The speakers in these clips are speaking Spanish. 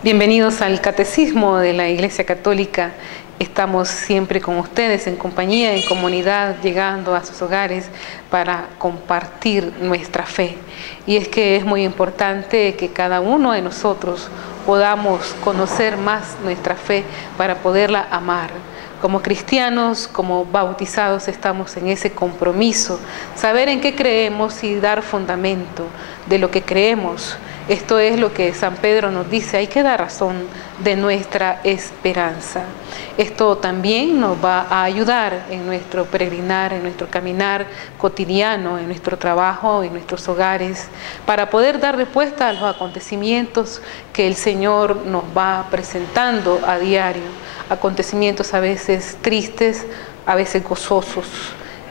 Bienvenidos al Catecismo de la Iglesia Católica. Estamos siempre con ustedes en compañía, en comunidad, llegando a sus hogares para compartir nuestra fe. Y es que es muy importante que cada uno de nosotros podamos conocer más nuestra fe para poderla amar. Como cristianos, como bautizados, estamos en ese compromiso, saber en qué creemos y dar fundamento de lo que creemos. Esto es lo que San Pedro nos dice, hay que dar razón de nuestra esperanza. Esto también nos va a ayudar en nuestro peregrinar, en nuestro caminar cotidiano, en nuestro trabajo, en nuestros hogares, para poder dar respuesta a los acontecimientos que el Señor nos va presentando a diario. Acontecimientos a veces tristes, a veces gozosos,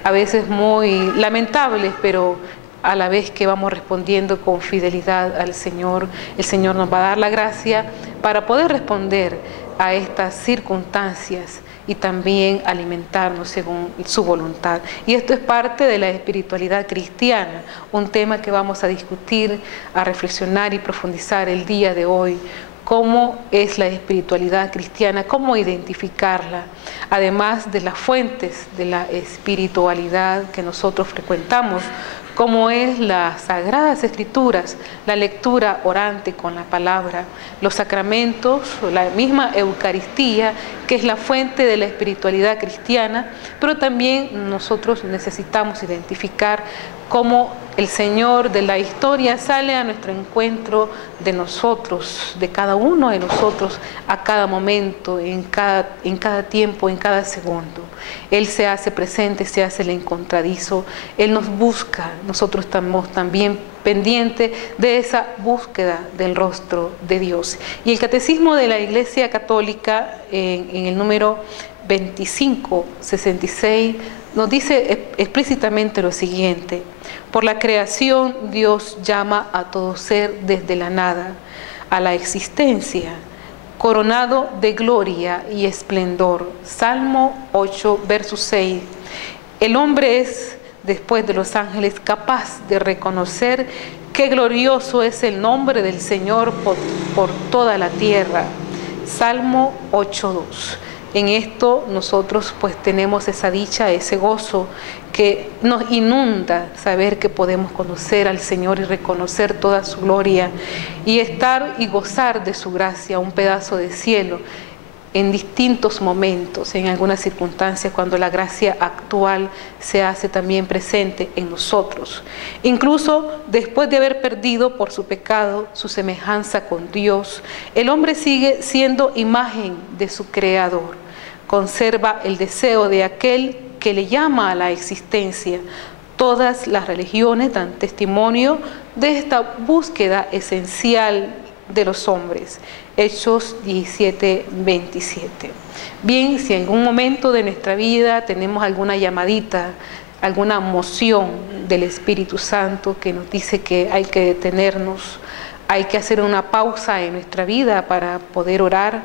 a veces muy lamentables, pero a la vez que vamos respondiendo con fidelidad al Señor, el Señor nos va a dar la gracia para poder responder a estas circunstancias y también alimentarnos según su voluntad. Y esto es parte de la espiritualidad cristiana, un tema que vamos a discutir, a reflexionar y profundizar el día de hoy. Cómo es la espiritualidad cristiana, cómo identificarla, además de las fuentes de la espiritualidad que nosotros frecuentamos, como es las Sagradas Escrituras, la lectura orante con la palabra, los sacramentos, la misma Eucaristía, que es la fuente de la espiritualidad cristiana, pero también nosotros necesitamos identificar cómo el Señor de la historia sale a nuestro encuentro de nosotros, de cada uno de nosotros, a cada momento, en cada tiempo, en cada segundo. Él se hace presente, se hace el encontradizo, Él nos busca, nosotros estamos también pendientes de esa búsqueda del rostro de Dios. Y el Catecismo de la Iglesia Católica, en el número 2566, nos dice explícitamente lo siguiente: por la creación Dios llama a todo ser desde la nada a la existencia, coronado de gloria y esplendor. Salmo 8, verso 6. El hombre es, después de los ángeles, capaz de reconocer qué glorioso es el nombre del Señor por toda la tierra. Salmo 8:2. En esto nosotros pues tenemos esa dicha, ese gozo que nos inunda, saber que podemos conocer al Señor y reconocer toda su gloria y estar y gozar de su gracia, un pedazo de cielo en distintos momentos, en algunas circunstancias cuando la gracia actual se hace también presente en nosotros. Incluso después de haber perdido por su pecado su semejanza con Dios, el hombre sigue siendo imagen de su Creador. Conserva el deseo de aquel que le llama a la existencia. Todas las religiones dan testimonio de esta búsqueda esencial de los hombres. Hechos 17:27. Bien, si en algún momento de nuestra vida tenemos alguna llamadita, alguna moción del Espíritu Santo que nos dice que hay que detenernos, hay que hacer una pausa en nuestra vida para poder orar,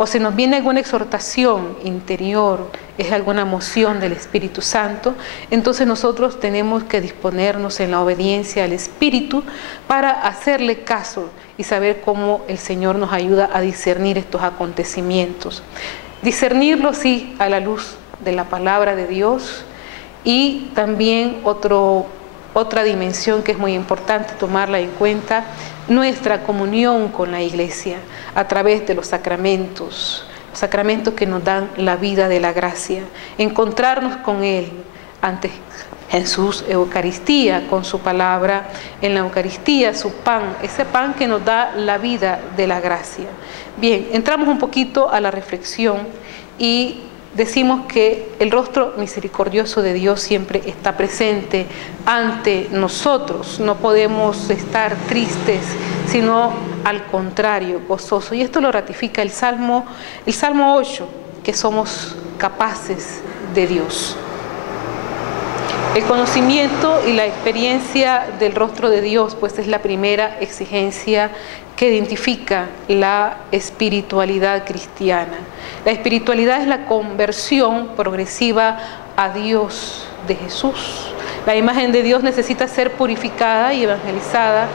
o si nos viene alguna exhortación interior, es alguna moción del Espíritu Santo, entonces nosotros tenemos que disponernos en la obediencia al Espíritu para hacerle caso y saber cómo el Señor nos ayuda a discernir estos acontecimientos. Discernirlo, sí, a la luz de la palabra de Dios, y también otra dimensión que es muy importante tomarla en cuenta, nuestra comunión con la Iglesia a través de los sacramentos que nos dan la vida de la gracia, encontrarnos con Él ante Jesús, Eucaristía, con su palabra, en la Eucaristía, su pan, ese pan que nos da la vida de la gracia. Bien, entramos un poquito a la reflexión y decimos que el rostro misericordioso de Dios siempre está presente ante nosotros. No podemos estar tristes, sino al contrario, gozosos. Y esto lo ratifica el Salmo 8, que somos capaces de Dios. El conocimiento y la experiencia del rostro de Dios, pues es la primera exigencia que identifica la espiritualidad cristiana. La espiritualidad es la conversión progresiva a Dios de Jesús. La imagen de Dios necesita ser purificada y evangelizada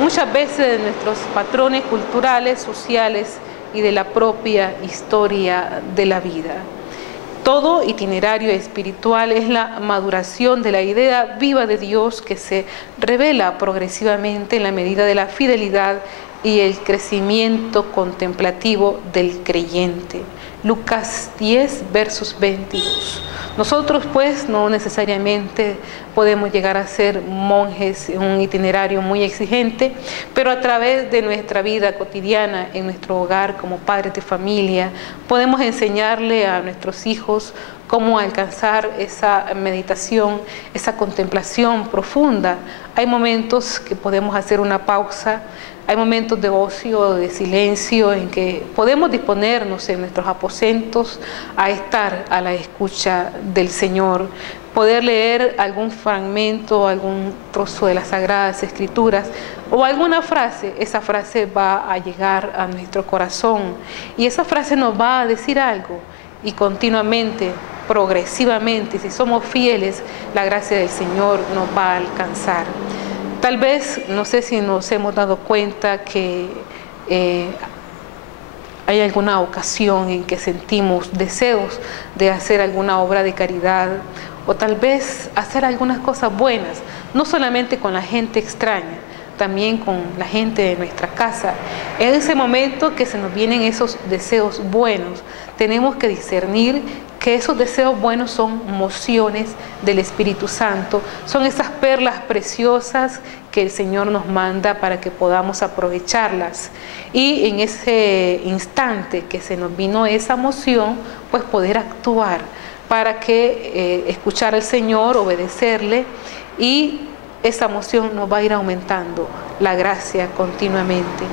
muchas veces de nuestros patrones culturales, sociales y de la propia historia de la vida. Todo itinerario espiritual es la maduración de la idea viva de Dios que se revela progresivamente en la medida de la fidelidad y el crecimiento contemplativo del creyente. Lucas 10, versos 22. Nosotros pues no necesariamente podemos llegar a ser monjes en un itinerario muy exigente, pero a través de nuestra vida cotidiana, en nuestro hogar como padres de familia, podemos enseñarle a nuestros hijos cómo alcanzar esa meditación, esa contemplación profunda. Hay momentos que podemos hacer una pausa, hay momentos de ocio, de silencio, en que podemos disponernos en nuestros aposentos a estar a la escucha del Señor, poder leer algún fragmento, algún trozo de las Sagradas Escrituras o alguna frase. Esa frase va a llegar a nuestro corazón y esa frase nos va a decir algo, y continuamente, progresivamente, si somos fieles, la gracia del Señor nos va a alcanzar. Tal vez, no sé si nos hemos dado cuenta que hay alguna ocasión en que sentimos deseos de hacer alguna obra de caridad o tal vez hacer algunas cosas buenas, no solamente con la gente extraña, también con la gente de nuestra casa. En ese momento que se nos vienen esos deseos buenos, tenemos que discernir que esos deseos buenos son mociones del Espíritu Santo, son esas perlas preciosas que el Señor nos manda para que podamos aprovecharlas. Y en ese instante que se nos vino esa moción, pues poder actuar para que escuchar al Señor, obedecerle, y esa moción nos va a ir aumentando la gracia continuamente.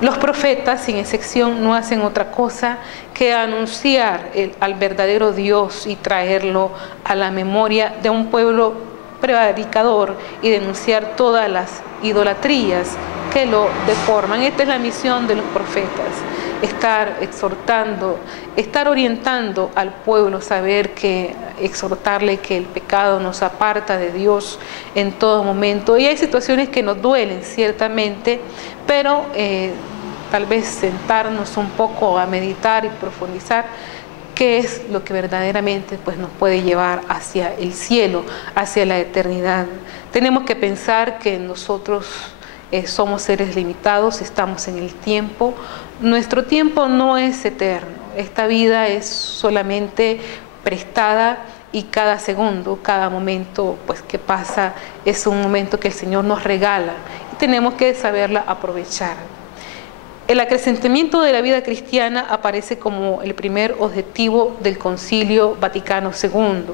Los profetas, sin excepción, no hacen otra cosa que anunciar al verdadero Dios y traerlo a la memoria de un pueblo prevaricador y denunciar todas las idolatrías que lo deforman. Esta es la misión de los profetas: estar exhortando, estar orientando al pueblo, exhortarle que el pecado nos aparta de Dios en todo momento. Y hay situaciones que nos duelen, ciertamente, pero tal vez sentarnos un poco a meditar y profundizar qué es lo que verdaderamente pues, nos puede llevar hacia el cielo, hacia la eternidad. Tenemos que pensar que nosotros somos seres limitados, estamos en el tiempo. Nuestro tiempo no es eterno, esta vida es solamente prestada y cada segundo, cada momento pues, que pasa es un momento que el Señor nos regala y tenemos que saberla aprovechar. El acrecentamiento de la vida cristiana aparece como el primer objetivo del Concilio Vaticano II,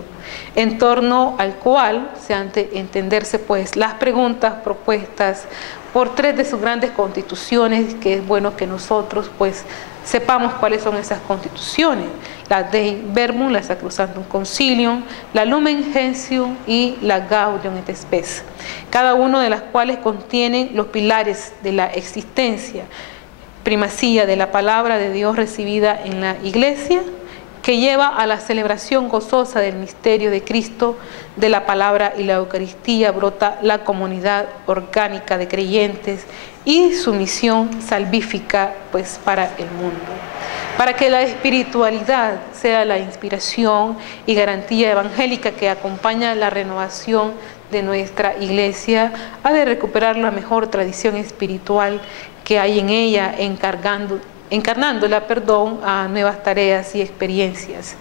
en torno al cual se han de entenderse pues las preguntas propuestas por tres de sus grandes constituciones, que es bueno que nosotros pues sepamos cuáles son esas constituciones: la Dei Verbum, la Sacrosanctum Concilium, la Lumen Gentium y la Gaudium et Spes, cada uno de las cuales contienen los pilares de la existencia, primacía de la palabra de Dios recibida en la Iglesia, que lleva a la celebración gozosa del misterio de Cristo. De la palabra y la Eucaristía brota la comunidad orgánica de creyentes y su misión salvífica pues, para el mundo. Para que la espiritualidad sea la inspiración y garantía evangélica que acompaña la renovación de nuestra Iglesia, ha de recuperar la mejor tradición espiritual que hay en ella, encarnándola a nuevas tareas y experiencias.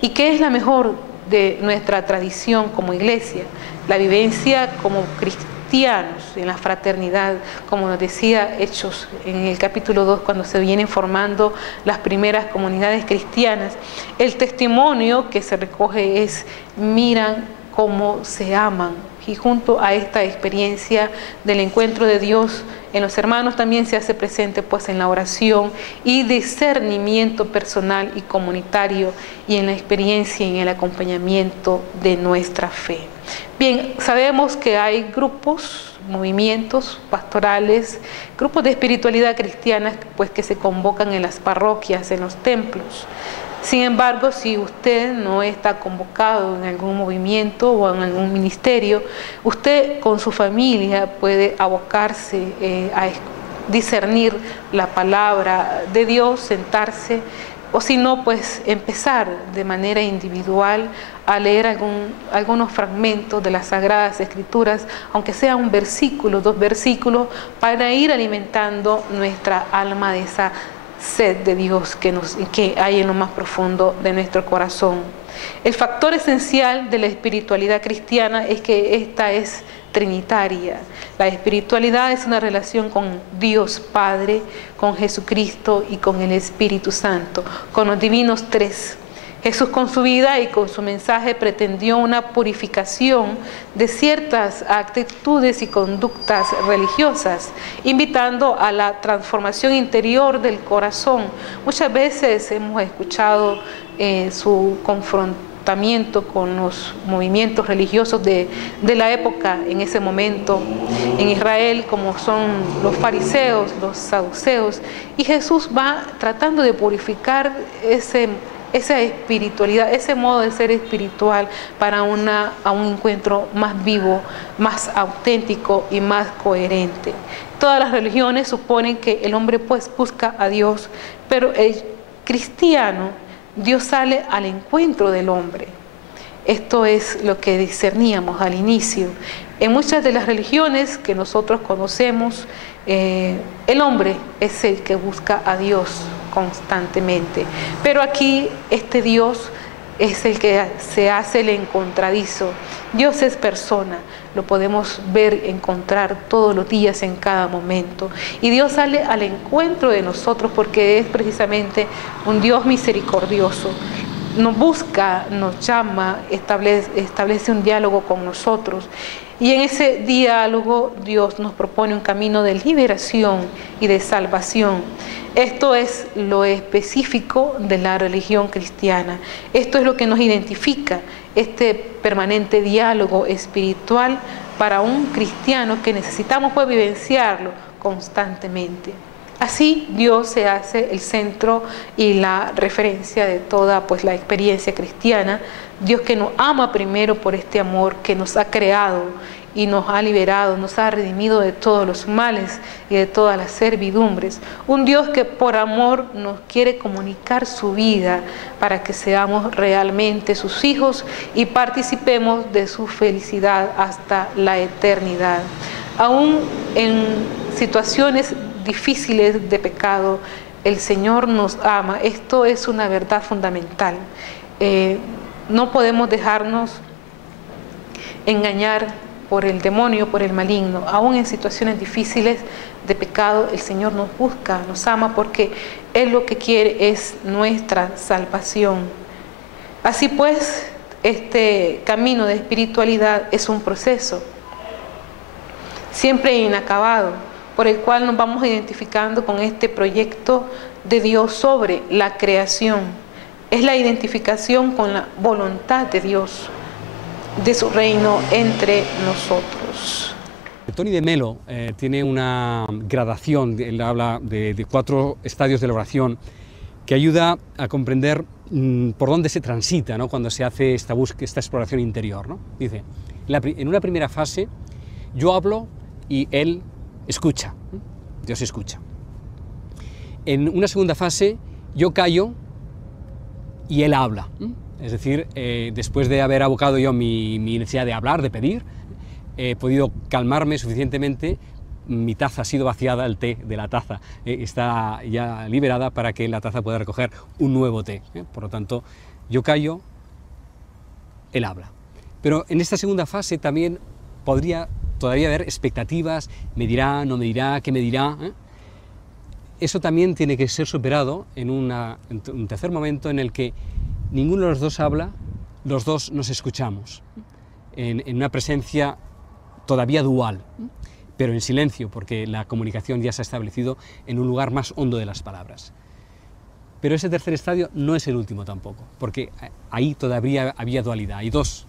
¿Y qué es la mejor de nuestra tradición como Iglesia? La vivencia como cristianos en la fraternidad, como nos decía Hechos en el capítulo 2, cuando se vienen formando las primeras comunidades cristianas. El testimonio que se recoge es: miran cómo se aman. Y junto a esta experiencia del encuentro de Dios en los hermanos también se hace presente pues en la oración y discernimiento personal y comunitario, y en la experiencia y en el acompañamiento de nuestra fe. Bien, sabemos que hay grupos, movimientos pastorales, grupos de espiritualidad cristiana pues que se convocan en las parroquias, en los templos. Sin embargo, si usted no está convocado en algún movimiento o en algún ministerio, usted con su familia puede abocarse a discernir la palabra de Dios, sentarse, o si no, pues empezar de manera individual a leer algunos fragmentos de las Sagradas Escrituras, aunque sea un versículo, 2 versículos, para ir alimentando nuestra alma de esa sed de Dios que hay en lo más profundo de nuestro corazón. El factor esencial de la espiritualidad cristiana es que esta es trinitaria. La espiritualidad es una relación con Dios Padre, con Jesucristo y con el Espíritu Santo, con los divinos tres. Jesús con su vida y con su mensaje pretendió una purificación de ciertas actitudes y conductas religiosas, invitando a la transformación interior del corazón. Muchas veces hemos escuchado su confrontamiento con los movimientos religiosos de la época en ese momento en Israel, como son los fariseos, los saduceos, y Jesús va tratando de purificar esa espiritualidad, ese modo de ser espiritual para a un encuentro más vivo, más auténtico y más coherente. Todas las religiones suponen que el hombre pues busca a Dios, pero el cristiano, Dios sale al encuentro del hombre. Esto es lo que discerníamos al inicio. En muchas de las religiones que nosotros conocemos, el hombre es el que busca a Dios constantemente, pero aquí este Dios es el que se hace el encontradizo. Dios es persona, lo podemos ver, encontrar todos los días, en cada momento, y Dios sale al encuentro de nosotros porque es precisamente un Dios misericordioso. Nos busca, nos llama, establece un diálogo con nosotros, y en ese diálogo Dios nos propone un camino de liberación y de salvación. Esto es lo específico de la religión cristiana. Esto es lo que nos identifica, este permanente diálogo espiritual para un cristiano que necesitamos pues vivenciarlo constantemente. Así Dios se hace el centro y la referencia de toda pues la experiencia cristiana. Dios que nos ama primero por este amor que nos ha creado y nos ha liberado, nos ha redimido de todos los males y de todas las servidumbres. Un Dios que por amor nos quiere comunicar su vida para que seamos realmente sus hijos y participemos de su felicidad hasta la eternidad. Aún en situaciones difíciles de pecado, el Señor nos ama. Esto es una verdad fundamental. No podemos dejarnos engañar por el demonio, por el maligno. Aún en situaciones difíciles de pecado, el Señor nos busca, nos ama, porque Él lo que quiere es nuestra salvación. Así pues, este camino de espiritualidad es un proceso siempre inacabado, por el cual nos vamos identificando con este proyecto de Dios sobre la creación. Es la identificación con la voluntad de Dios, de su reino entre nosotros. Tony de Melo tiene una gradación, él habla de 4 estadios de la oración, que ayuda a comprender por dónde se transita, ¿no?, cuando se hace esta exploración interior, ¿no? Dice, en una primera fase, yo hablo y él escucha, Dios escucha. En una segunda fase, yo callo y él habla. Es decir, después de haber abocado yo mi necesidad de hablar, de pedir, he podido calmarme suficientemente, mi taza ha sido vaciada, el té de la taza está ya liberada para que la taza pueda recoger un nuevo té. Por lo tanto, yo callo, él habla. Pero en esta segunda fase también podría todavía haber expectativas, me dirá, no me dirá, qué me dirá. Eso también tiene que ser superado en un tercer momento en el que ninguno de los dos habla, los dos nos escuchamos, en una presencia todavía dual, pero en silencio, porque la comunicación ya se ha establecido en un lugar más hondo de las palabras. Pero ese tercer estadio no es el último tampoco, porque ahí todavía había dualidad, hay dos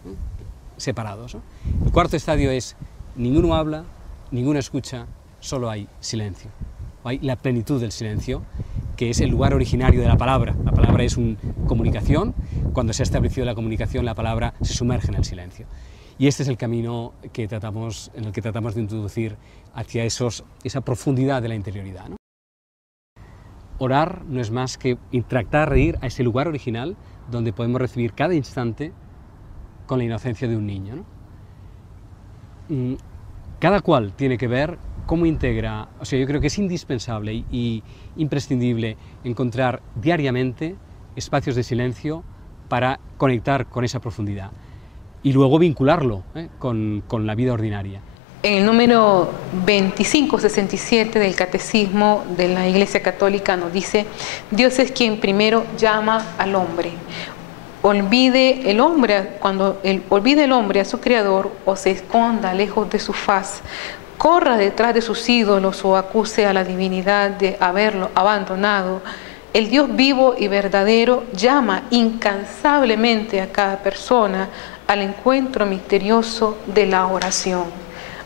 separados, ¿no? El cuarto estadio es ninguno habla, ninguno escucha, solo hay silencio. Hay la plenitud del silencio, que es el lugar originario de la palabra. La palabra es una comunicación. Cuando se ha establecido la comunicación, la palabra se sumerge en el silencio. Y este es el camino en el que tratamos de introducir hacia esa profundidad de la interioridad, ¿no? Orar no es más que tratar de ir a ese lugar original donde podemos recibir cada instante con la inocencia de un niño, ¿no? Cada cual tiene que ver cómo integra, o sea, yo creo que es indispensable y imprescindible encontrar diariamente espacios de silencio para conectar con esa profundidad y luego vincularlo con la vida ordinaria. En el número 2567 del Catecismo de la Iglesia Católica nos dice: Dios es quien primero llama al hombre. Cuando olvide el hombre a su Creador o se esconda lejos de su faz, corra detrás de sus ídolos o acuse a la divinidad de haberlo abandonado, el Dios vivo y verdadero llama incansablemente a cada persona al encuentro misterioso de la oración.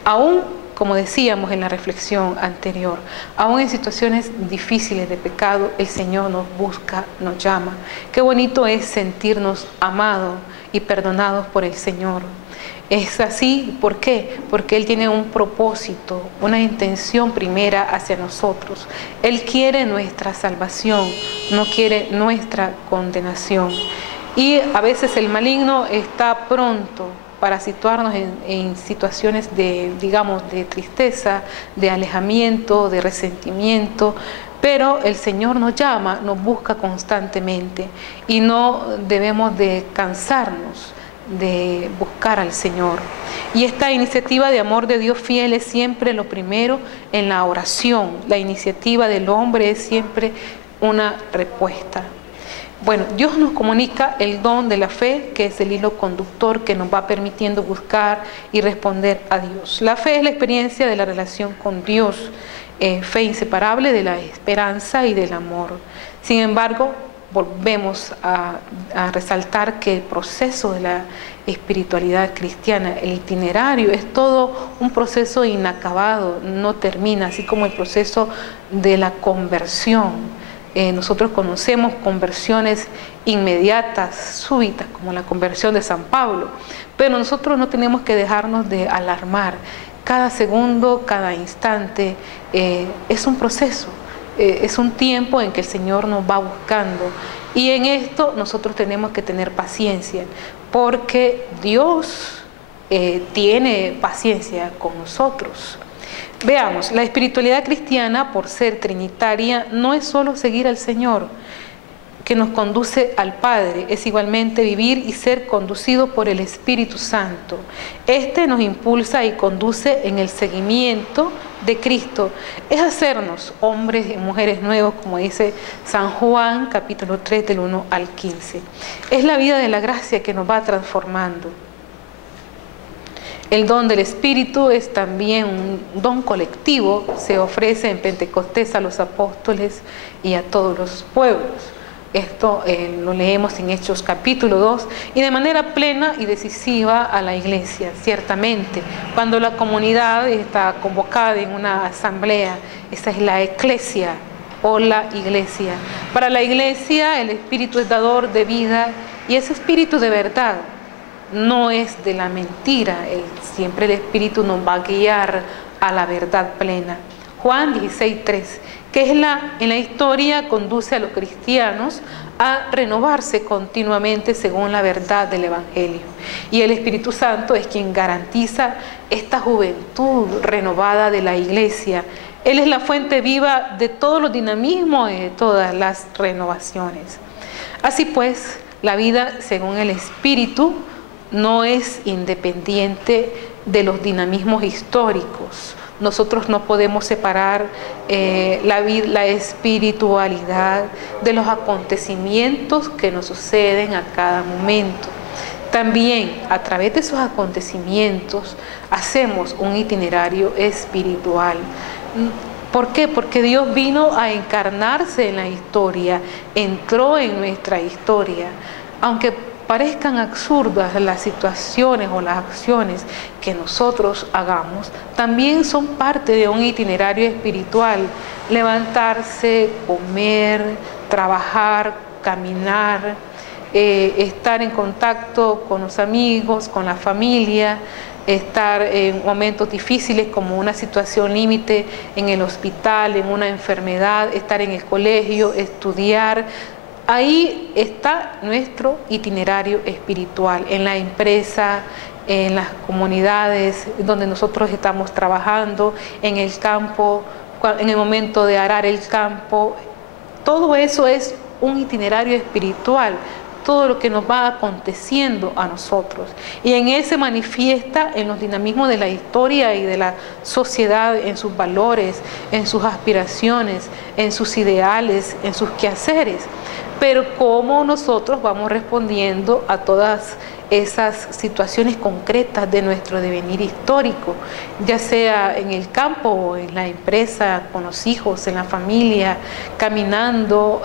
Aún, como decíamos en la reflexión anterior, aún en situaciones difíciles de pecado, el Señor nos busca, nos llama. Qué bonito es sentirnos amados y perdonados por el Señor. Es así, ¿por qué? Porque Él tiene un propósito, una intención primera hacia nosotros. Él quiere nuestra salvación, no quiere nuestra condenación. Y a veces el maligno está pronto para situarnos en situaciones de tristeza, de alejamiento, de resentimiento, pero el Señor nos llama, nos busca constantemente y no debemos de cansarnos de buscar al Señor. Y esta iniciativa de amor de Dios fiel es siempre lo primero en la oración. La iniciativa del hombre es siempre una respuesta. Bueno, Dios nos comunica el don de la fe, que es el hilo conductor que nos va permitiendo buscar y responder a Dios. La fe es la experiencia de la relación con Dios, fe inseparable de la esperanza y del amor. Sin embargo, volvemos a resaltar que el proceso de la espiritualidad cristiana, el itinerario, es todo un proceso inacabado, no termina, así como el proceso de la conversión. Nosotros conocemos conversiones inmediatas, súbitas, como la conversión de San Pablo, pero nosotros no tenemos que dejarnos de alarmar. Cada segundo, cada instante es un proceso, es un tiempo en que el Señor nos va buscando, y en esto nosotros tenemos que tener paciencia, porque Dios tiene paciencia con nosotros. Veamos, la espiritualidad cristiana, por ser trinitaria, no es solo seguir al Señor, que nos conduce al Padre, es igualmente vivir y ser conducido por el Espíritu Santo. Este nos impulsa y conduce en el seguimiento de Cristo. Es hacernos hombres y mujeres nuevos, como dice San Juan, capítulo 3, del 1 al 15. Es la vida de la gracia que nos va transformando. El don del Espíritu es también un don colectivo, se ofrece en Pentecostés a los apóstoles y a todos los pueblos. Esto lo leemos en Hechos capítulo 2, y de manera plena y decisiva a la iglesia, ciertamente. Cuando la comunidad está convocada en una asamblea, esa es la eclesia o la iglesia. Para la iglesia el Espíritu es dador de vida, y ese Espíritu de verdad no es de la mentira. Siempre el Espíritu nos va a guiar a la verdad plena. Juan 16:3, que en la historia conduce a los cristianos a renovarse continuamente según la verdad del Evangelio. Y el Espíritu Santo es quien garantiza esta juventud renovada de la iglesia. Él es la fuente viva de todos los dinamismos y de todas las renovaciones. Así pues, la vida según el Espíritu no es independiente de los dinamismos históricos. Nosotros no podemos separar la espiritualidad de los acontecimientos que nos suceden a cada momento. También a través de esos acontecimientos hacemos un itinerario espiritual. ¿Por qué? Porque Dios vino a encarnarse en la historia, entró en nuestra historia. Aunque parezcan absurdas las situaciones o las acciones que nosotros hagamos, también son parte de un itinerario espiritual. Levantarse, comer, trabajar, caminar, estar en contacto con los amigos, con la familia, estar en momentos difíciles como una situación límite en el hospital, en una enfermedad, estar en el colegio, estudiar. Ahí está nuestro itinerario espiritual, en la empresa, en las comunidades donde nosotros estamos trabajando, en el campo, en el momento de arar el campo. Todo eso es un itinerario espiritual, todo lo que nos va aconteciendo a nosotros. Y en él se manifiesta en los dinamismos de la historia y de la sociedad, en sus valores, en sus aspiraciones, en sus ideales, en sus quehaceres. Pero cómo nosotros vamos respondiendo a todas esas situaciones concretas de nuestro devenir histórico, ya sea en el campo o en la empresa, con los hijos, en la familia, caminando,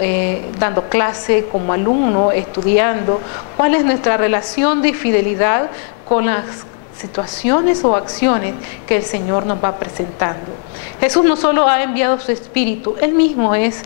dando clase como alumno, estudiando. ¿Cuál es nuestra relación de fidelidad con las situaciones o acciones que el Señor nos va presentando? Jesús no solo ha enviado su Espíritu, Él mismo es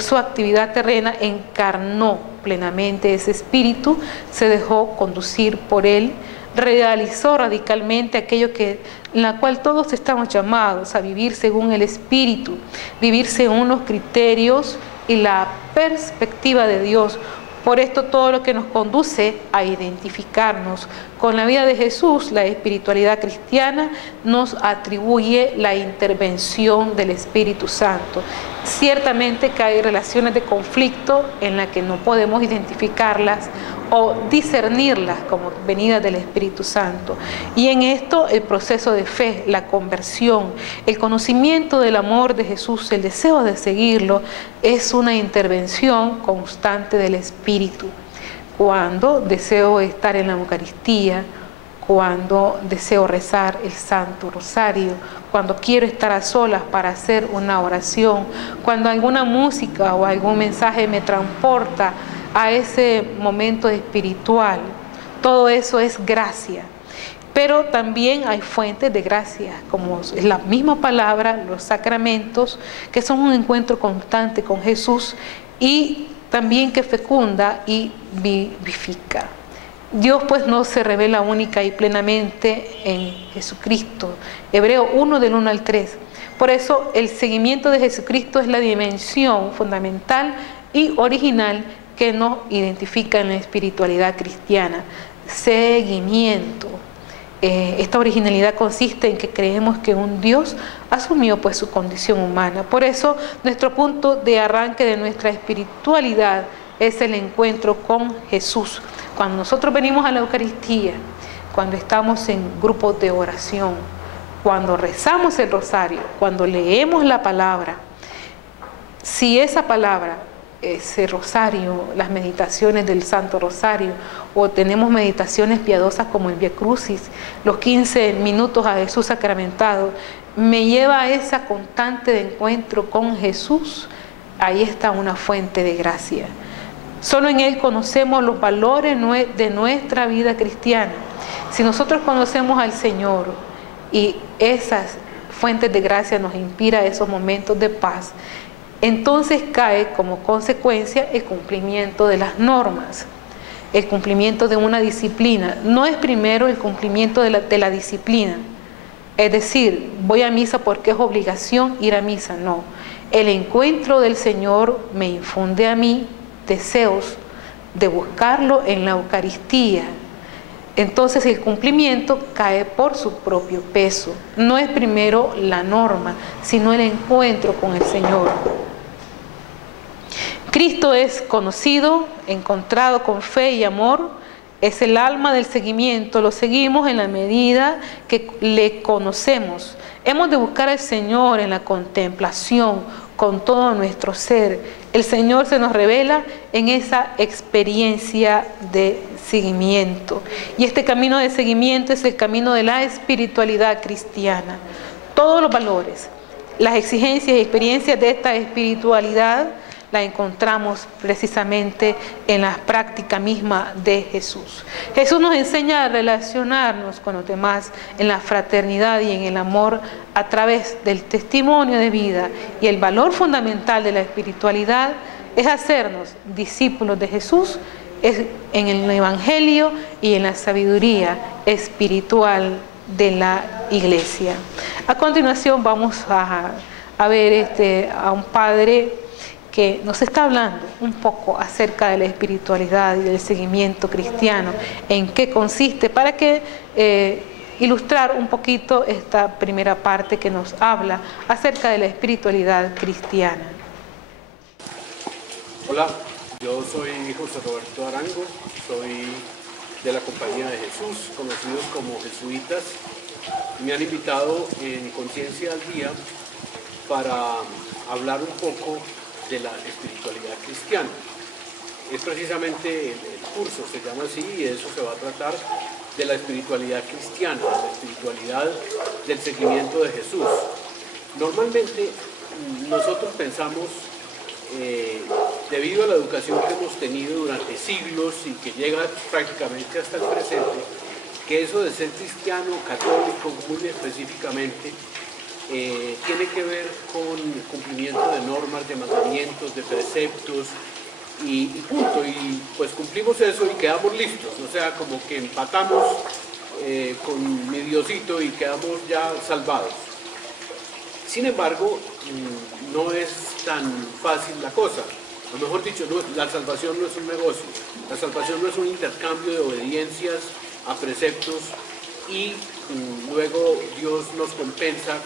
su actividad terrena, encarnó plenamente ese espíritu, se dejó conducir por él, realizó radicalmente aquello en la cual todos estamos llamados a vivir según el espíritu, vivir según los criterios y la perspectiva de Dios. Por esto todo lo que nos conduce a identificarnos con la vida de Jesús, la espiritualidad cristiana, nos atribuye la intervención del Espíritu Santo. Ciertamente que hay relaciones de conflicto en las que no podemos identificarlas o discernirlas como venidas del Espíritu Santo. Y en esto el proceso de fe, la conversión, el conocimiento del amor de Jesús, el deseo de seguirlo, es una intervención constante del Espíritu. Cuando deseo estar en la Eucaristía, cuando deseo rezar el Santo Rosario, cuando quiero estar a solas para hacer una oración, cuando alguna música o algún mensaje me transporta a ese momento espiritual, todo eso es gracia. Pero también hay fuentes de gracia, como es la misma palabra, los sacramentos, que son un encuentro constante con Jesús y también que fecunda y vivifica. Dios pues no se revela única y plenamente en Jesucristo. Hebreo 1 del 1 al 3. Por eso el seguimiento de Jesucristo es la dimensión fundamental y original que nos identifica en la espiritualidad cristiana. Seguimiento. Esta originalidad consiste en que creemos que un Dios asumió pues su condición humana. Por eso nuestro punto de arranque de nuestra espiritualidad es el encuentro con Jesús. Cuando nosotros venimos a la Eucaristía, cuando estamos en grupos de oración, cuando rezamos el rosario, cuando leemos la palabra, si esa palabra, ese rosario, las meditaciones del Santo Rosario, o tenemos meditaciones piadosas como el Vía Crucis, los 15 minutos a Jesús sacramentado, me lleva a esa constante de encuentro con Jesús, ahí está una fuente de gracia. Solo en Él conocemos los valores de nuestra vida cristiana. Si nosotros conocemos al Señor y esas fuentes de gracia nos inspiran esos momentos de paz, entonces cae como consecuencia el cumplimiento de las normas, el cumplimiento de una disciplina. No es primero el cumplimiento de la disciplina, es decir, voy a misa porque es obligación ir a misa, no. El encuentro del Señor me infunde a mí deseos de buscarlo en la Eucaristía. Entonces el cumplimiento cae por su propio peso. No es primero la norma, sino el encuentro con el Señor. Cristo es conocido, encontrado con fe y amor, es el alma del seguimiento, lo seguimos en la medida que le conocemos. Hemos de buscar al Señor en la contemplación, con todo nuestro ser. El Señor se nos revela en esa experiencia de seguimiento. Y este camino de seguimiento es el camino de la espiritualidad cristiana. Todos los valores, las exigencias y experiencias de esta espiritualidad la encontramos precisamente en la práctica misma de Jesús. Jesús nos enseña a relacionarnos con los demás en la fraternidad y en el amor a través del testimonio de vida, y el valor fundamental de la espiritualidad es hacernos discípulos de Jesús en el Evangelio y en la sabiduría espiritual de la Iglesia. A continuación vamos a ver a un padre que nos está hablando un poco acerca de la espiritualidad y del seguimiento cristiano, en qué consiste, para que ilustrar un poquito esta primera parte que nos habla acerca de la espiritualidad cristiana. Hola, yo soy José Roberto Arango, soy de la Compañía de Jesús, conocidos como jesuitas. Me han invitado en Conciencia al Día para hablar un poco de la espiritualidad cristiana. Es precisamente el curso, se llama así, y eso se va a tratar de la espiritualidad cristiana, de la espiritualidad del seguimiento de Jesús. Normalmente nosotros pensamos, debido a la educación que hemos tenido durante siglos y que llega prácticamente hasta el presente, que eso de ser cristiano, católico, muy específicamente, tiene que ver con el cumplimiento de normas, de mandamientos, de preceptos y punto. Y pues cumplimos eso y quedamos listos, o sea, como que empatamos con mi Diosito y quedamos ya salvados. Sin embargo, no es tan fácil la cosa. O mejor dicho, la salvación no es un negocio. La salvación no es un intercambio de obediencias a preceptos y luego Dios nos compensa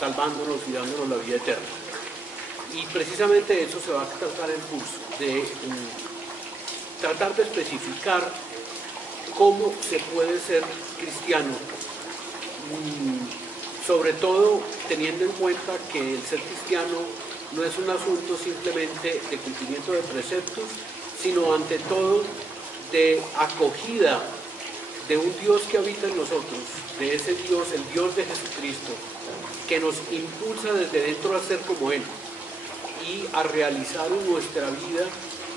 salvándonos y dándonos la vida eterna. Y precisamente de eso se va a tratar el curso, de tratar de especificar cómo se puede ser cristiano, sobre todo teniendo en cuenta que el ser cristiano no es un asunto simplemente de cumplimiento de preceptos, sino ante todo de acogida de un Dios que habita en nosotros, de ese Dios, el Dios de Jesucristo, que nos impulsa desde dentro a ser como Él y a realizar en nuestra vida,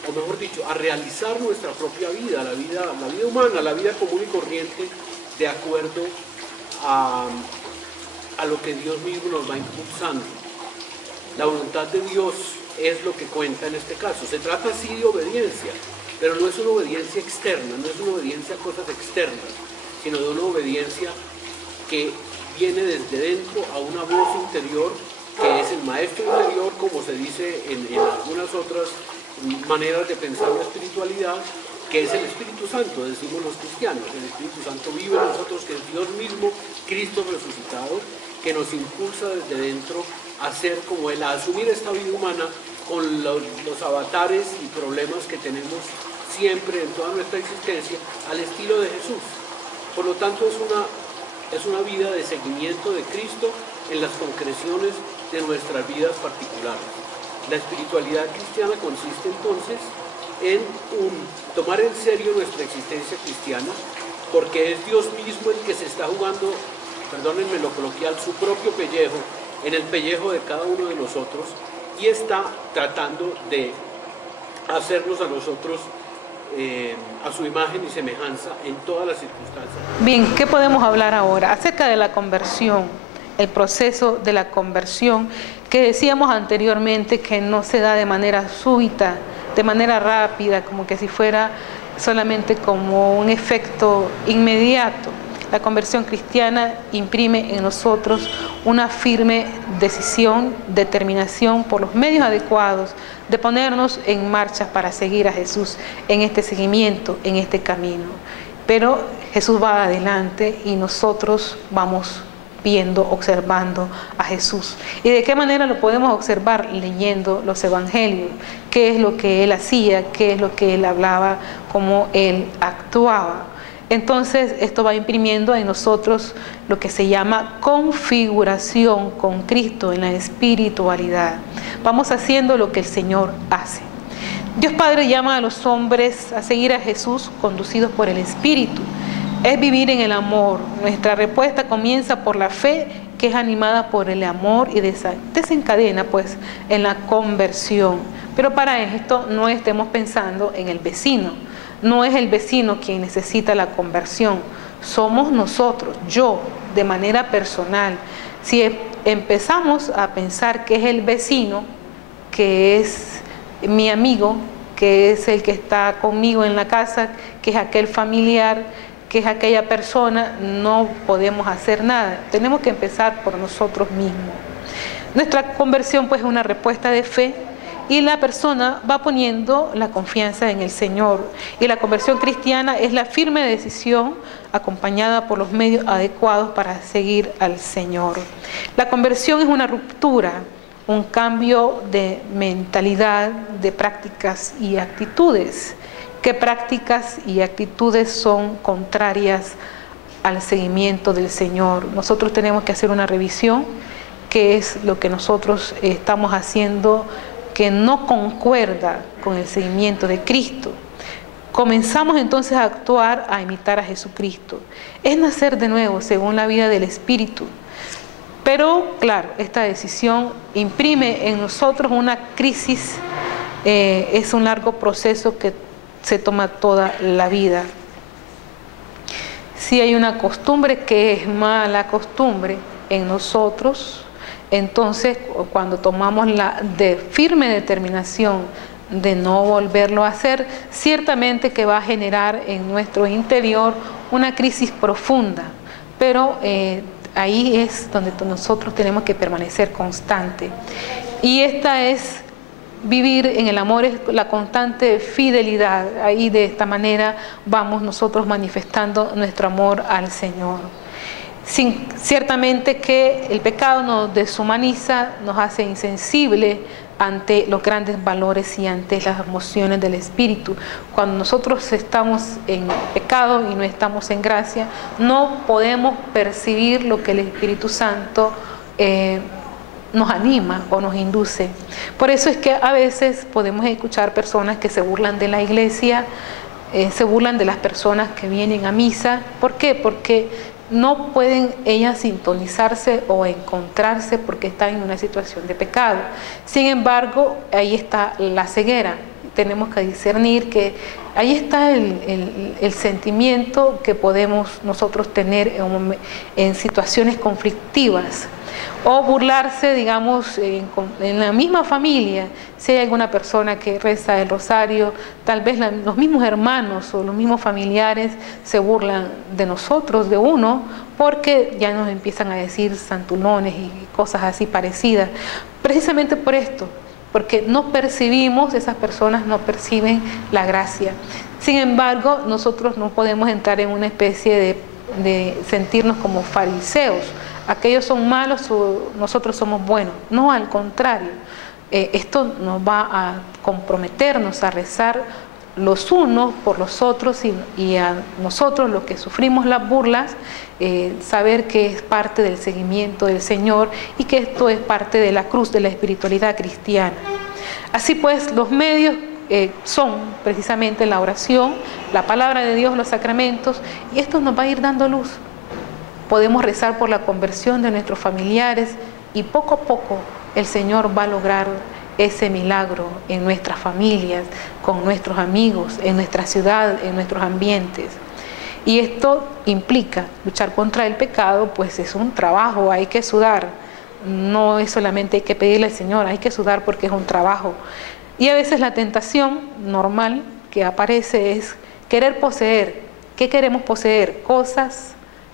o mejor dicho, a realizar nuestra propia vida, la vida humana, la vida común y corriente, de acuerdo a lo que Dios mismo nos va impulsando. La voluntad de Dios es lo que cuenta en este caso. Se trata así de obediencia, pero no es una obediencia externa, no es una obediencia a cosas externas, sino de una obediencia que viene desde dentro a una voz interior, que es el maestro interior, como se dice en algunas otras maneras de pensar la espiritualidad, que es el Espíritu Santo, decimos los cristianos. El Espíritu Santo vive en nosotros, que es Dios mismo, Cristo resucitado, que nos impulsa desde dentro a ser como Él, a asumir esta vida humana con los avatares y problemas que tenemos siempre en toda nuestra existencia, al estilo de Jesús. Por lo tanto, es una vida de seguimiento de Cristo en las concreciones de nuestras vidas particulares. La espiritualidad cristiana consiste entonces en tomar en serio nuestra existencia cristiana, porque es Dios mismo el que se está jugando, perdónenme lo coloquial, su propio pellejo en el pellejo de cada uno de nosotros, y está tratando de hacernos a nosotros a su imagen y semejanza en todas las circunstancias. Bien, ¿qué podemos hablar ahora? Acerca de la conversión, el proceso de la conversión, que decíamos anteriormente que no se da de manera súbita, de manera rápida, como que si fuera solamente como un efecto inmediato. La conversión cristiana imprime en nosotros una firme decisión, determinación por los medios adecuados de ponernos en marcha para seguir a Jesús en este seguimiento, en este camino. Pero Jesús va adelante y nosotros vamos viendo, observando a Jesús. ¿Y de qué manera lo podemos observar? Leyendo los evangelios. ¿Qué es lo que Él hacía? ¿Qué es lo que Él hablaba? ¿Cómo Él actuaba? Entonces esto va imprimiendo en nosotros lo que se llama configuración con Cristo en la espiritualidad. Vamos haciendo lo que el Señor hace. Dios Padre llama a los hombres a seguir a Jesús conducidos por el Espíritu. Es vivir en el amor. Nuestra respuesta comienza por la fe que es animada por el amor y desencadena pues en la conversión. Pero para esto no estemos pensando en el vecino. No es el vecino quien necesita la conversión, somos nosotros, yo, de manera personal. Si empezamos a pensar que es el vecino, que es mi amigo, que es el que está conmigo en la casa, que es aquel familiar, que es aquella persona, no podemos hacer nada. Tenemos que empezar por nosotros mismos. Nuestra conversión pues es una respuesta de fe y la persona va poniendo la confianza en el Señor. Y la conversión cristiana es la firme decisión acompañada por los medios adecuados para seguir al Señor. La conversión es una ruptura, un cambio de mentalidad, de prácticas y actitudes. ¿Qué prácticas y actitudes son contrarias al seguimiento del Señor? Nosotros tenemos que hacer una revisión, qué es lo que nosotros estamos haciendo que no concuerda con el seguimiento de Cristo. Comenzamos entonces a actuar, a imitar a Jesucristo. Es nacer de nuevo según la vida del Espíritu. Pero claro, esta decisión imprime en nosotros una crisis, es un largo proceso que se toma toda la vida. Si hay una costumbre que es mala costumbre en nosotros, entonces cuando tomamos la firme determinación de no volverlo a hacer, ciertamente que va a generar en nuestro interior una crisis profunda, pero ahí es donde nosotros tenemos que permanecer constante. Y esta es vivir en el amor, es la constante fidelidad. Ahí de esta manera vamos nosotros manifestando nuestro amor al Señor. Ciertamente que el pecado nos deshumaniza, nos hace insensibles ante los grandes valores y ante las emociones del Espíritu. Cuando nosotros estamos en pecado y no estamos en gracia, no podemos percibir lo que el Espíritu Santo nos anima o nos induce. Por eso es que a veces podemos escuchar personas que se burlan de la iglesia, se burlan de las personas que vienen a misa. ¿Por qué? Porque no pueden ellas sintonizarse o encontrarse porque están en una situación de pecado. Sin embargo, ahí está la ceguera. Tenemos que discernir que ahí está el sentimiento que podemos nosotros tener en situaciones conflictivas. O burlarse, digamos, en la misma familia, si hay alguna persona que reza el rosario, tal vez los mismos hermanos o los mismos familiares se burlan de nosotros, de uno, porque ya nos empiezan a decir santulones y cosas así parecidas. Precisamente por esto, porque no percibimos, esas personas no perciben la gracia. Sin embargo, nosotros no podemos entrar en una especie de sentirnos como fariseos. Aquellos son malos o nosotros somos buenos. No, al contrario, esto nos va a comprometernos a rezar los unos por los otros y a nosotros los que sufrimos las burlas, saber que es parte del seguimiento del Señor y que esto es parte de la cruz de la espiritualidad cristiana. Así pues, los medios son precisamente la oración, la palabra de Dios, los sacramentos, y esto nos va a ir dando luz. Podemos rezar por la conversión de nuestros familiares y poco a poco el Señor va a lograr ese milagro en nuestras familias, con nuestros amigos, en nuestra ciudad, en nuestros ambientes. Y esto implica luchar contra el pecado, pues es un trabajo, hay que sudar. No es solamente hay que pedirle al Señor, hay que sudar porque es un trabajo. Y a veces la tentación normal que aparece es querer poseer. ¿Qué queremos poseer? Cosas,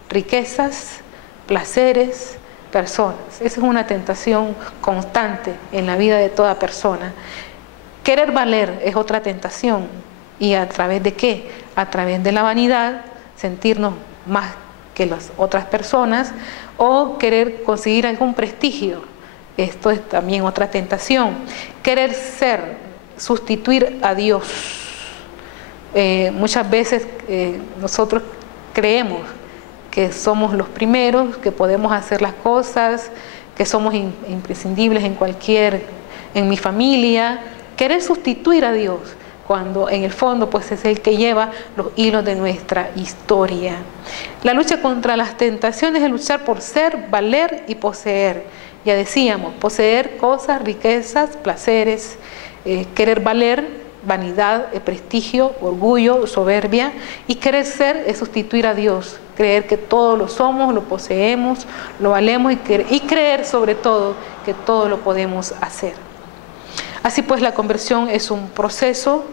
riquezas, placeres, personas. Esa es una tentación constante en la vida de toda persona. Querer valer es otra tentación. ¿Y a través de qué? A través de la vanidad, sentirnos más que las otras personas, o querer conseguir algún prestigio. Esto es también otra tentación. Querer ser, sustituir a Dios. Muchas veces nosotros creemos que somos los primeros, que podemos hacer las cosas, que somos imprescindibles en mi familia. Querer sustituir a Dios cuando en el fondo pues es el que lleva los hilos de nuestra historia. La lucha contra las tentaciones es luchar por ser, valer y poseer. Ya decíamos, poseer cosas, riquezas, placeres, querer valer, vanidad, prestigio, orgullo, soberbia, y querer ser es sustituir a Dios, creer que todo lo somos, lo poseemos, lo valemos y creer sobre todo que todo lo podemos hacer. Así pues, la conversión es un proceso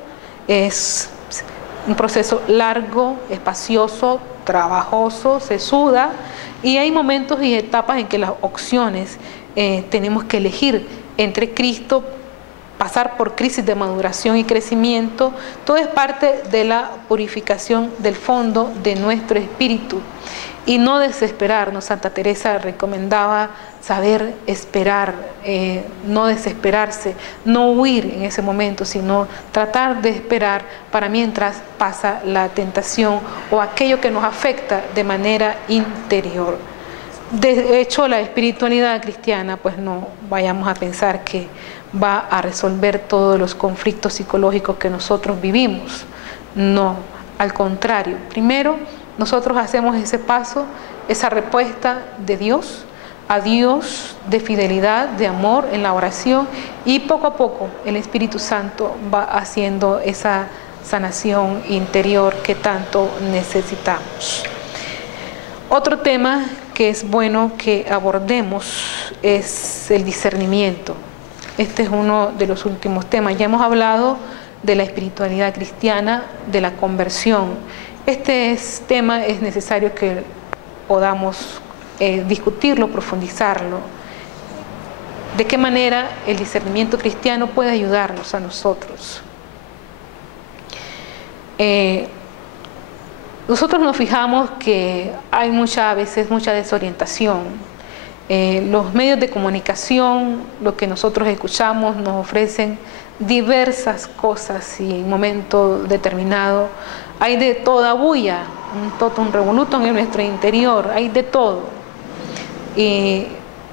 largo, espacioso, trabajoso, sesuda, y hay momentos y etapas en que las opciones tenemos que elegir entre Cristo, pasar por crisis de maduración y crecimiento. Todo es parte de la purificación del fondo de nuestro espíritu. Y no desesperarnos. Santa Teresa recomendaba saber esperar, no desesperarse, no huir en ese momento, sino tratar de esperar para mientras pasa la tentación o aquello que nos afecta de manera interior. De hecho, la espiritualidad cristiana, pues no vayamos a pensar que va a resolver todos los conflictos psicológicos que nosotros vivimos. No, al contrario. Primero, nosotros hacemos ese paso, esa respuesta de Dios, a Dios, de fidelidad, de amor en la oración, y poco a poco el Espíritu Santo va haciendo esa sanación interior que tanto necesitamos. Otro tema que es bueno que abordemos es el discernimiento. Este es uno de los últimos temas. Ya hemos hablado de la espiritualidad cristiana, de la conversión. Este tema es necesario que podamos discutirlo, profundizarlo. ¿De qué manera el discernimiento cristiano puede ayudarnos a nosotros? Nosotros nos fijamos que hay a veces mucha desorientación. Los medios de comunicación, lo que nosotros escuchamos, nos ofrecen diversas cosas, y en un momento determinado hay de toda bulla, un revoluto en nuestro interior, hay de todo.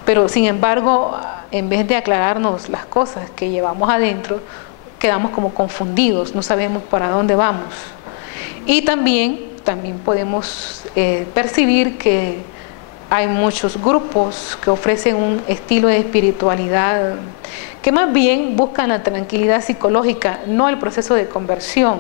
Pero sin embargo, en vez de aclararnos las cosas que llevamos adentro, quedamos como confundidos, no sabemos para dónde vamos. Y también podemos percibir que hay muchos grupos que ofrecen un estilo de espiritualidad que más bien buscan la tranquilidad psicológica, no el proceso de conversión,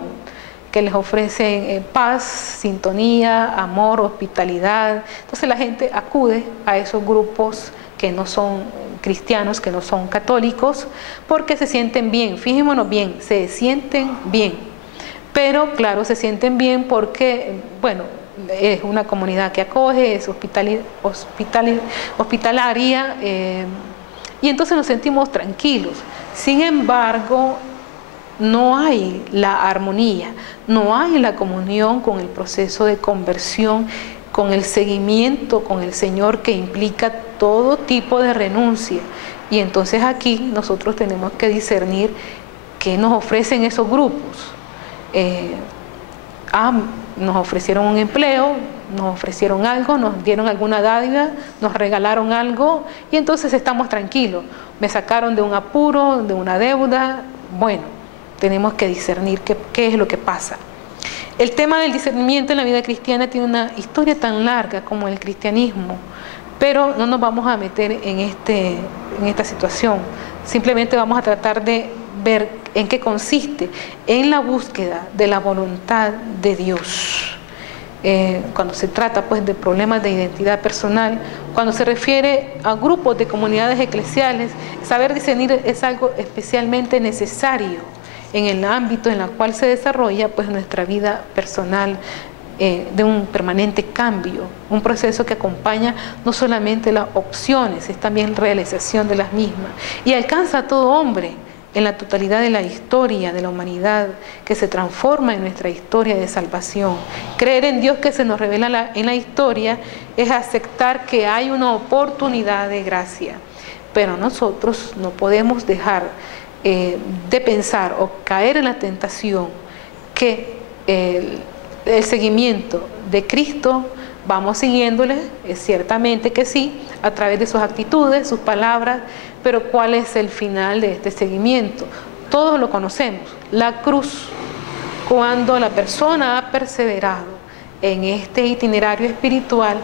que les ofrecen paz, sintonía, amor, hospitalidad. Entonces la gente acude a esos grupos que no son cristianos, que no son católicos, porque se sienten bien. Fijémonos bien, se sienten bien. Pero claro, se sienten bien porque, bueno, es una comunidad que acoge, es hospitalaria, y entonces nos sentimos tranquilos. Sin embargo, no hay la armonía, no hay la comunión con el proceso de conversión, con el seguimiento con el Señor, que implica todo tipo de renuncia. Y entonces aquí nosotros tenemos que discernir qué nos ofrecen esos grupos. Nos ofrecieron un empleo, nos ofrecieron algo, nos dieron alguna dádiva, nos regalaron algo, y entonces estamos tranquilos. Me sacaron de un apuro, de una deuda. Bueno, tenemos que discernir qué es lo que pasa. El tema del discernimiento en la vida cristiana tiene una historia tan larga como el cristianismo, pero no nos vamos a meter en esta situación. Simplemente vamos a tratar de ver en qué consiste, en la búsqueda de la voluntad de Dios. Cuando se trata pues de problemas de identidad personal, cuando se refiere a grupos de comunidades eclesiales, saber discernir es algo especialmente necesario en el ámbito en el cual se desarrolla pues nuestra vida personal, de un permanente cambio, un proceso que acompaña no solamente las opciones, es también realización de las mismas, y alcanza a todo hombre en la totalidad de la historia de la humanidad, que se transforma en nuestra historia de salvación. Creer en Dios que se nos revela en la historia es aceptar que hay una oportunidad de gracia, pero nosotros no podemos dejar de pensar o caer en la tentación que el seguimiento de Cristo, vamos siguiéndole, ciertamente que sí, a través de sus actitudes, sus palabras, pero ¿cuál es el final de este seguimiento? todos lo conocemos, la cruz. Cuando la persona ha perseverado en este itinerario espiritual,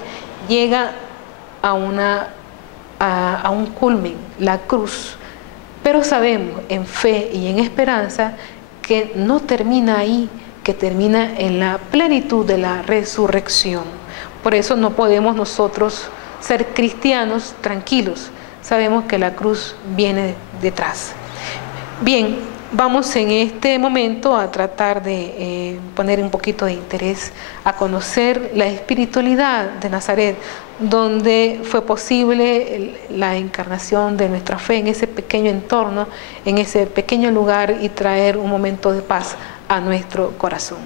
llega a un culmen, la cruz. Pero sabemos en fe y en esperanza que no termina ahí, que termina en la plenitud de la resurrección. Por eso no podemos nosotros ser cristianos tranquilos. Sabemos que la cruz viene detrás. Bien, vamos en este momento a tratar de poner un poquito de interés a conocer la espiritualidad de Nazaret, donde fue posible la encarnación de nuestra fe en ese pequeño entorno, en ese pequeño lugar, y traer un momento de paz a nuestro corazón.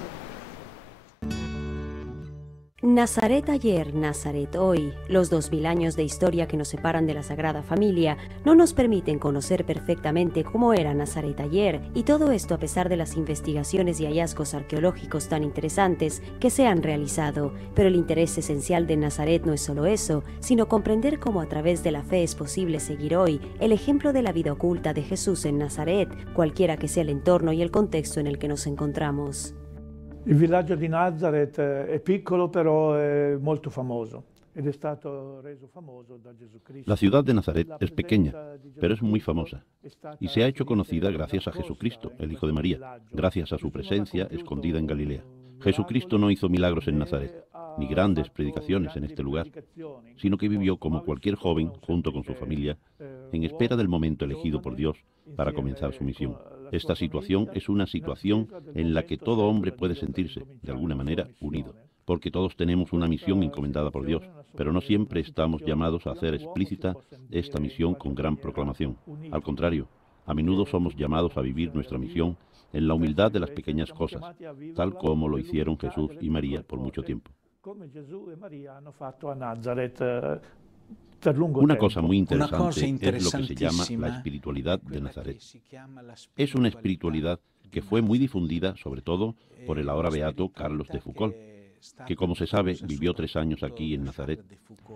Nazaret ayer, Nazaret hoy, los 2000 años de historia que nos separan de la Sagrada Familia no nos permiten conocer perfectamente cómo era Nazaret ayer, y todo esto a pesar de las investigaciones y hallazgos arqueológicos tan interesantes que se han realizado. Pero el interés esencial de Nazaret no es solo eso, sino comprender cómo a través de la fe es posible seguir hoy el ejemplo de la vida oculta de Jesús en Nazaret, cualquiera que sea el entorno y el contexto en el que nos encontramos. Il villaggio di Nazareth è piccolo però è molto famoso ed è stato reso famoso da Jesucristo. La ciudad de Nazaret es pequeña, pero es muy famosa y se ha hecho conocida gracias a Jesucristo, el Hijo de María, gracias a su presencia escondida en Galilea. Jesucristo no hizo milagros en Nazaret, ni grandes predicaciones en este lugar, sino que vivió como cualquier joven junto con su familia, en espera del momento elegido por Dios para comenzar su misión. Esta situación es una situación en la que todo hombre puede sentirse, de alguna manera, unido, porque todos tenemos una misión encomendada por Dios, pero no siempre estamos llamados a hacer explícita esta misión con gran proclamación. Al contrario, a menudo somos llamados a vivir nuestra misión en la humildad de las pequeñas cosas, tal como lo hicieron Jesús y María por mucho tiempo. Una cosa muy interesante es lo que se llama la espiritualidad de Nazaret. Es una espiritualidad que fue muy difundida, sobre todo, por el ahora beato Carlos de Foucauld, que, como se sabe, vivió 3 años aquí en Nazaret,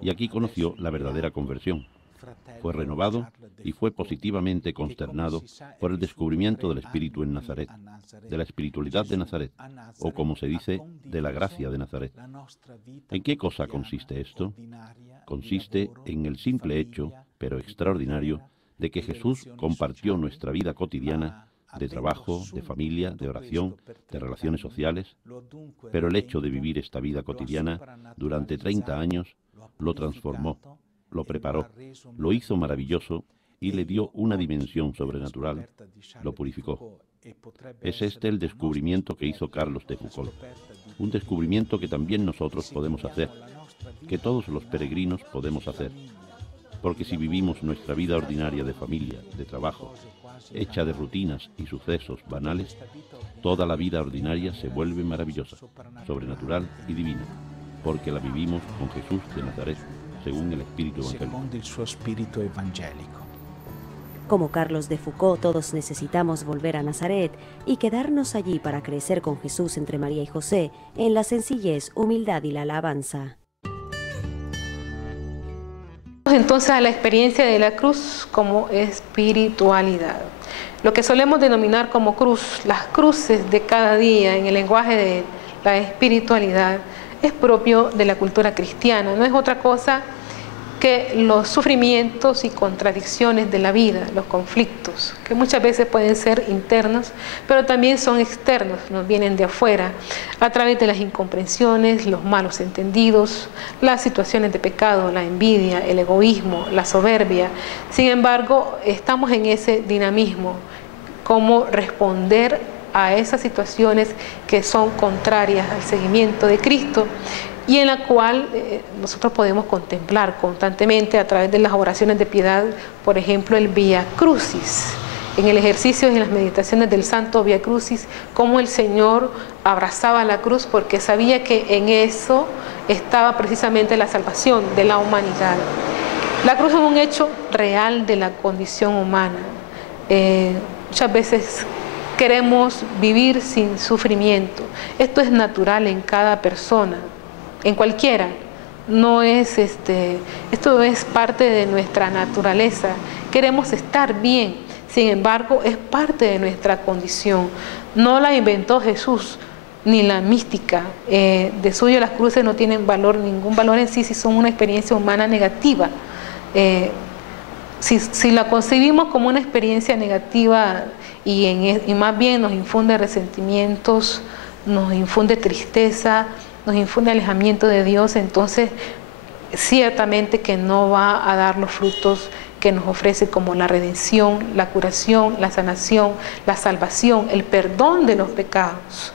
y aquí conoció la verdadera conversión. Fue renovado y fue positivamente consternado por el descubrimiento del Espíritu en Nazaret, de la espiritualidad de Nazaret, o como se dice, de la gracia de Nazaret. ¿En qué cosa consiste esto? Consiste en el simple hecho, pero extraordinario, de que Jesús compartió nuestra vida cotidiana, de trabajo, de familia, de oración, de relaciones sociales, pero el hecho de vivir esta vida cotidiana durante 30 años lo transformó, lo preparó, lo hizo maravilloso y le dio una dimensión sobrenatural, lo purificó. Es este el descubrimiento que hizo Carlos de Foucauld, un descubrimiento que también nosotros podemos hacer, que todos los peregrinos podemos hacer, porque si vivimos nuestra vida ordinaria de familia, de trabajo, hecha de rutinas y sucesos banales, toda la vida ordinaria se vuelve maravillosa, sobrenatural y divina, porque la vivimos con Jesús de Nazaret, según el Espíritu Evangélico. Como Carlos de Foucauld, todos necesitamos volver a Nazaret y quedarnos allí para crecer con Jesús entre María y José, en la sencillez, humildad y la alabanza. Entonces a la experiencia de la cruz como espiritualidad. Lo que solemos denominar como cruz, las cruces de cada día en el lenguaje de la espiritualidad, es propio de la cultura cristiana, no es otra cosa que los sufrimientos y contradicciones de la vida, los conflictos, que muchas veces pueden ser internos, pero también son externos, nos vienen de afuera, a través de las incomprensiones, los malos entendidos, las situaciones de pecado, la envidia, el egoísmo, la soberbia. Sin embargo, estamos en ese dinamismo, cómo responder a esas situaciones que son contrarias al seguimiento de Cristo, y en la cual nosotros podemos contemplar constantemente a través de las oraciones de piedad, por ejemplo, el Vía Crucis, en el ejercicio y en las meditaciones del Santo Vía Crucis, cómo el Señor abrazaba la cruz porque sabía que en eso estaba precisamente la salvación de la humanidad. La cruz es un hecho real de la condición humana. Muchas veces queremos vivir sin sufrimiento. Esto es natural en cada persona, en cualquiera. No es esto es parte de nuestra naturaleza. Queremos estar bien. Sin embargo, es parte de nuestra condición. No la inventó Jesús, ni la mística. De suyo las cruces no tienen valor, ningún valor en sí, si son una experiencia humana negativa. Si la concebimos como una experiencia negativa y más bien nos infunde resentimientos, nos infunde tristeza, nos infunde alejamiento de Dios, entonces ciertamente que no va a dar los frutos que nos ofrece, como la redención, la curación, la sanación, la salvación, el perdón de los pecados.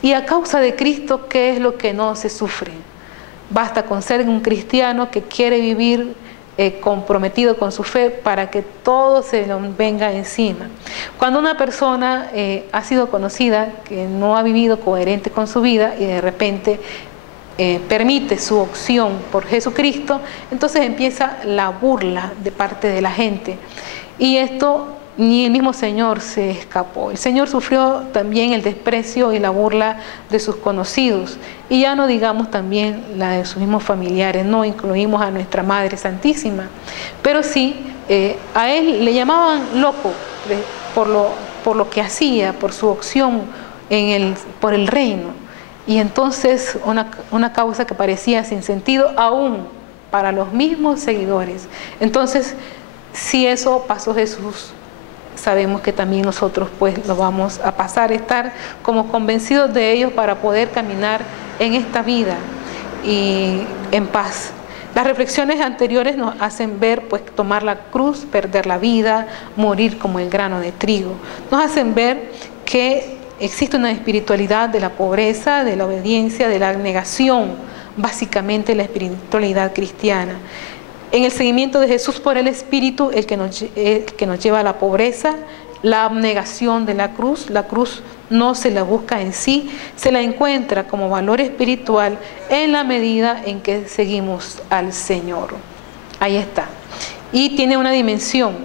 Y a causa de Cristo, ¿qué es lo que no se sufre? Basta con ser un cristiano que quiere vivir comprometido con su fe para que todo se le venga encima. Cuando una persona ha sido conocida, que no ha vivido coherente con su vida y de repente permite su opción por Jesucristo, entonces empieza la burla de parte de la gente. Y esto ni el mismo Señor se escapó. El Señor sufrió también el desprecio y la burla de sus conocidos. Y ya no digamos también la de sus mismos familiares, no incluimos a nuestra Madre Santísima. Pero sí, a Él le llamaban loco por lo que hacía, por su opción por el reino. Y entonces una causa que parecía sin sentido aún para los mismos seguidores. Entonces, si eso pasó Jesús, sabemos que también nosotros pues lo vamos a pasar, estar como convencidos de ellos para poder caminar en esta vida y en paz. Las reflexiones anteriores nos hacen ver pues tomar la cruz, perder la vida, morir como el grano de trigo. Nos hacen ver que existe una espiritualidad de la pobreza, de la obediencia, de la negación, básicamente la espiritualidad cristiana. En el seguimiento de Jesús por el Espíritu, el que nos lleva a la pobreza, la abnegación de la cruz no se la busca en sí, se la encuentra como valor espiritual en la medida en que seguimos al Señor. Ahí está. Y tiene una dimensión.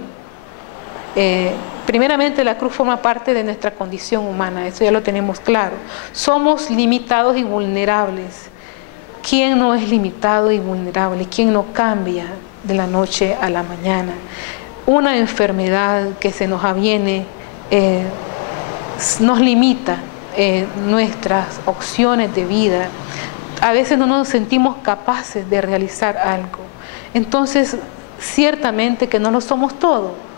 Primeramente, la cruz forma parte de nuestra condición humana, eso ya lo tenemos claro. Somos limitados y vulnerables. ¿Quién no es limitado y vulnerable? ¿Quién no cambia de la noche a la mañana? Una enfermedad que se nos aviene nos limita nuestras opciones de vida. A veces no nos sentimos capaces de realizar algo. Entonces, ciertamente que no lo somos todo.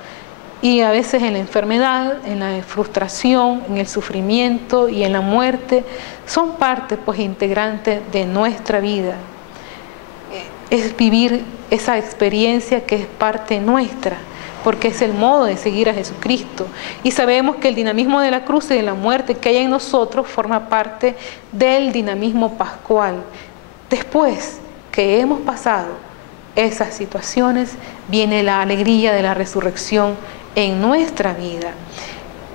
Y a veces en la enfermedad, en la frustración, en el sufrimiento y en la muerte, son parte pues integrantes de nuestra vida. Es vivir esa experiencia que es parte nuestra, porque es el modo de seguir a Jesucristo. Y sabemos que el dinamismo de la cruz y de la muerte que hay en nosotros forma parte del dinamismo pascual. Después que hemos pasado esas situaciones, viene la alegría de la resurrección en nuestra vida.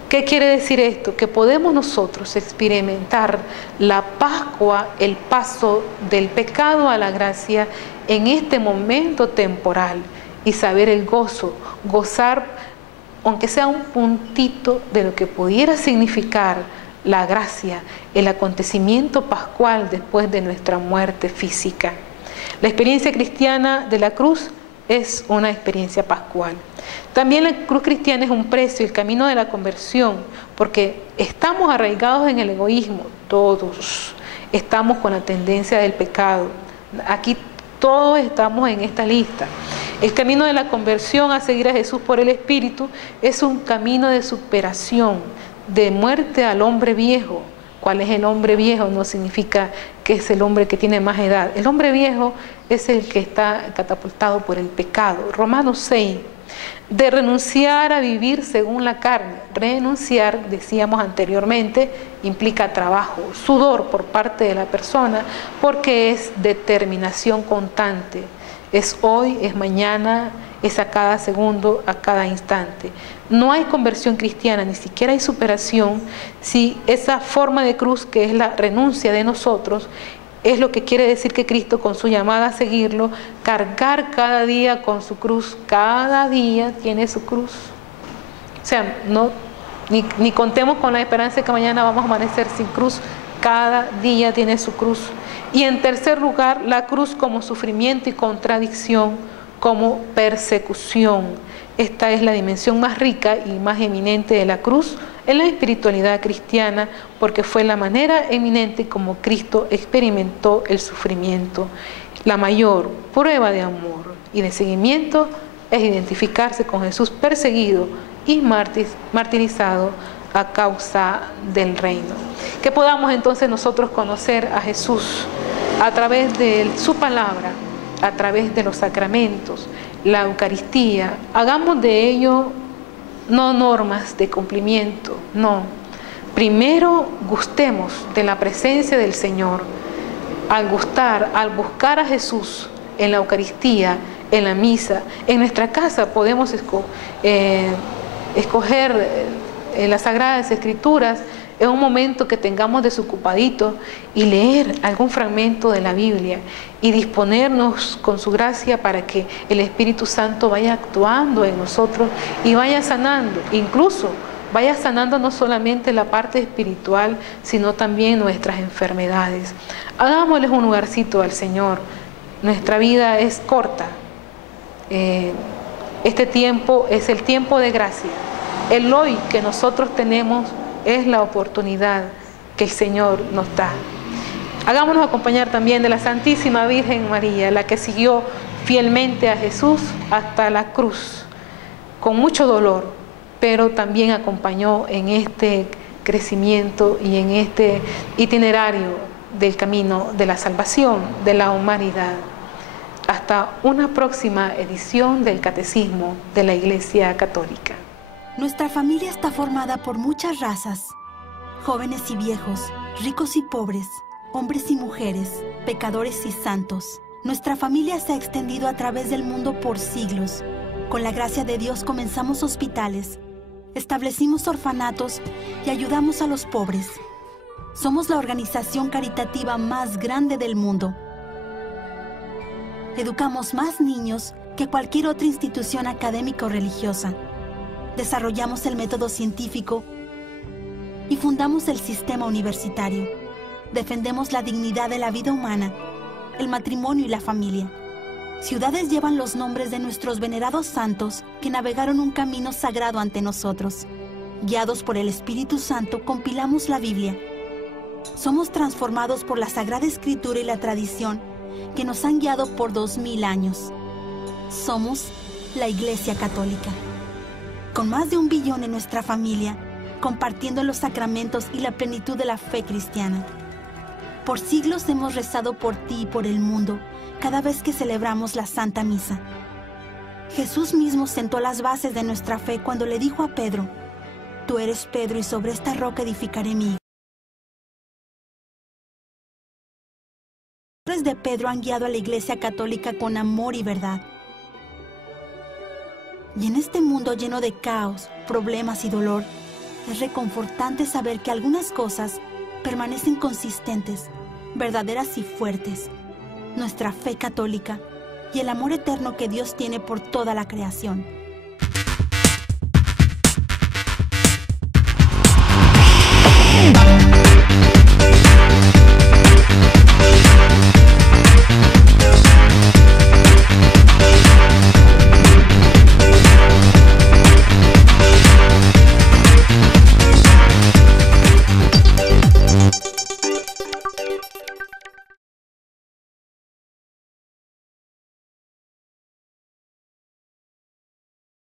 ¿Qué quiere decir esto? Que podemos nosotros experimentar la Pascua, el paso del pecado a la gracia en este momento temporal y saber el gozo, gozar, aunque sea un puntito de lo que pudiera significar la gracia, el acontecimiento pascual después de nuestra muerte física. La experiencia cristiana de la cruz es una experiencia pascual. También la cruz cristiana es un precio, el camino de la conversión, porque estamos arraigados en el egoísmo, todos estamos con la tendencia del pecado. Aquí todos estamos en esta lista. El camino de la conversión a seguir a Jesús por el Espíritu es un camino de superación, de muerte al hombre viejo. ¿Cuál es el hombre viejo? No significa que es el hombre que tiene más edad. El hombre viejo es el que está catapultado por el pecado. Romanos 6. De renunciar a vivir según la carne. Renunciar, decíamos anteriormente, implica trabajo, sudor por parte de la persona, porque es determinación constante. Es hoy, es mañana, es a cada segundo, a cada instante. No hay conversión cristiana, ni siquiera hay superación, si esa forma de cruz que es la renuncia de nosotros, es lo que quiere decir que Cristo, con su llamada a seguirlo, cargar cada día con su cruz, cada día tiene su cruz. O sea, ni contemos con la esperanza de que mañana vamos a amanecer sin cruz, cada día tiene su cruz. Y en tercer lugar, la cruz como sufrimiento y contradicción, como persecución. Esta es la dimensión más rica y más eminente de la cruz en la espiritualidad cristiana, porque fue la manera eminente como Cristo experimentó el sufrimiento. La mayor prueba de amor y de seguimiento es identificarse con Jesús perseguido y martirizado a causa del reino. Que podamos entonces nosotros conocer a Jesús a través de su palabra, a través de los sacramentos, la Eucaristía. Hagamos de ello no normas de cumplimiento, no. Primero gustemos de la presencia del Señor. Al buscar a Jesús en la Eucaristía, en la misa, en nuestra casa podemos escoger las Sagradas Escrituras en un momento que tengamos desocupadito y leer algún fragmento de la Biblia y disponernos con su gracia para que el Espíritu Santo vaya actuando en nosotros y vaya sanando, incluso vaya sanando no solamente la parte espiritual, sino también nuestras enfermedades. Hagámosles un lugarcito al Señor. Nuestra vida es corta. Este tiempo es el tiempo de gracia. El hoy que nosotros tenemos es la oportunidad que el Señor nos da. Hagámonos acompañar también de la Santísima Virgen María, la que siguió fielmente a Jesús hasta la cruz, con mucho dolor, pero también acompañó en este crecimiento y en este itinerario del camino de la salvación de la humanidad. Hasta una próxima edición del Catecismo de la Iglesia Católica. Nuestra familia está formada por muchas razas, jóvenes y viejos, ricos y pobres, hombres y mujeres, pecadores y santos. Nuestra familia se ha extendido a través del mundo por siglos. Con la gracia de Dios comenzamos hospitales, establecimos orfanatos y ayudamos a los pobres. Somos la organización caritativa más grande del mundo. Educamos más niños que cualquier otra institución académica o religiosa. Desarrollamos el método científico y fundamos el sistema universitario. Defendemos la dignidad de la vida humana, el matrimonio y la familia. Ciudades llevan los nombres de nuestros venerados santos que navegaron un camino sagrado ante nosotros. Guiados por el Espíritu Santo, compilamos la Biblia. Somos transformados por la Sagrada Escritura y la tradición que nos han guiado por 2000 años. Somos la Iglesia Católica. Con más de 1 billón en nuestra familia, compartiendo los sacramentos y la plenitud de la fe cristiana. Por siglos hemos rezado por ti y por el mundo, cada vez que celebramos la Santa Misa. Jesús mismo sentó las bases de nuestra fe cuando le dijo a Pedro: tú eres Pedro y sobre esta roca edificaré mi iglesia. Los padres de Pedro han guiado a la Iglesia Católica con amor y verdad. Y en este mundo lleno de caos, problemas y dolor, es reconfortante saber que algunas cosas permanecen consistentes, verdaderas y fuertes. Nuestra fe católica y el amor eterno que Dios tiene por toda la creación.